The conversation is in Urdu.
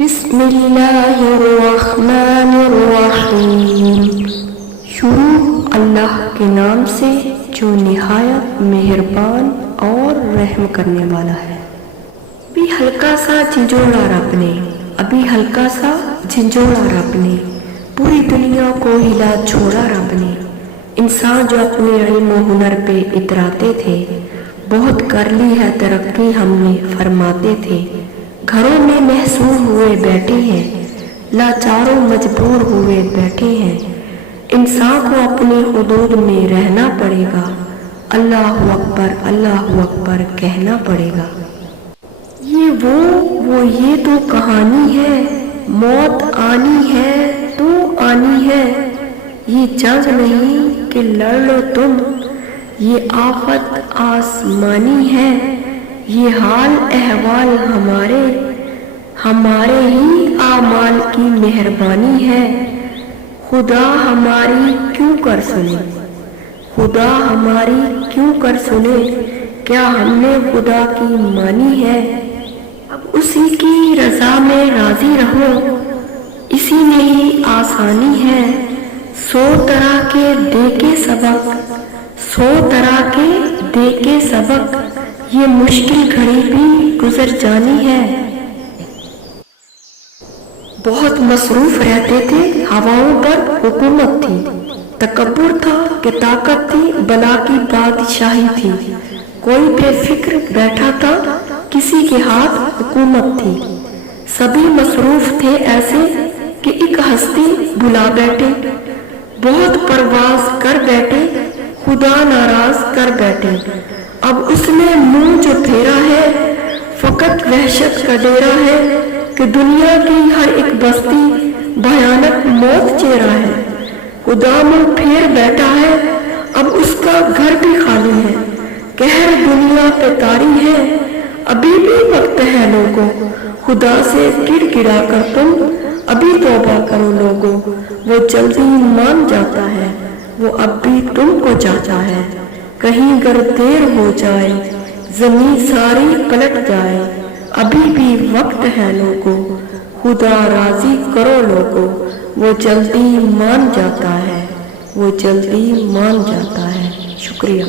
بسم اللہ الرحمن الرحیم۔ شروع اللہ کے نام سے جو نہایت مہربان اور رحم کرنے والا ہے۔ ابھی ہلکا سا جھنجھوڑا رب نے، ابھی ہلکا سا جھنجھوڑا رب نے، پوری دنیا کو ہلا چھوڑا رب نے۔ انسان جو اپنے علم و ہنر پہ اتراتے تھے، بہت کر لی ہے ترقی ہم نے فرماتے تھے، گھروں میں محصور ہوئے بیٹھے ہیں، لاچاروں مجبور ہوئے بیٹھے ہیں۔ انسان کو اپنی حدود میں رہنا پڑے گا، اللہ اکبر کہنا پڑے گا۔ یہ وہ یہ تو کہانی ہے، موت آنی ہے تو آنی ہے، یہ جنگ نہیں کہ لڑ لو تم، یہ آفت آسمانی ہے، یہ حال احوال ہمارے ہی اعمال کی مہربانی ہے۔ خدا ہماری کیوں کر سنے، خدا ہماری کیوں کر سنے، کیا ہم نے خدا کی مانی ہے؟ اب اسی کی رضا میں راضی رہو، اسی میں ہی آسانی ہے۔ 100 طرح کے دے کے سبق، 100 طرح کے دے کے سبق، یہ مشکل گھڑی بھی گزر جانی ہے۔ بہت مصروف رہتے تھے، ہواؤں پر حکومت تھی، تکبر تھا کہ طاقت تھی، بلا کی بادشاہی تھی، کوئی بے فکر بیٹھا تھا، کسی کے ہاتھ حکومت تھی۔ سبھی مصروف تھے ایسے کہ ایک ہستی بلا بیٹھے، بہت پرواز کر بیٹھے، خدا ناراض کر بیٹھے۔ اب اس نے منہ جو پھیرا ہے، فقط وحشت کا ڈیرا ہے کہ دنیا کی ہر ایک بستی بھیانک موت چیرا ہے۔ خدا منہ پھیر بیٹھا ہے، اب اس کا گھر بھی خالی ہے، قہر دنیا پہ طاری ہے۔ ابھی بھی وقت ہے لوگوں، خدا سے گڑ گڑا کر تم ابھی توبہ کرو لوگوں، وہ جلدی مان جاتا ہے، وہ اب بھی تم کو چاہتا ہے۔ کہیں گر دیر ہو جائے، زمین ساری پلٹ جائے، ابھی بھی وقت ہے لوگوں، خدا راضی کرو لوگوں، وہ جلدی مان جاتا ہے، وہ جلدی مان جاتا ہے۔ شکریہ۔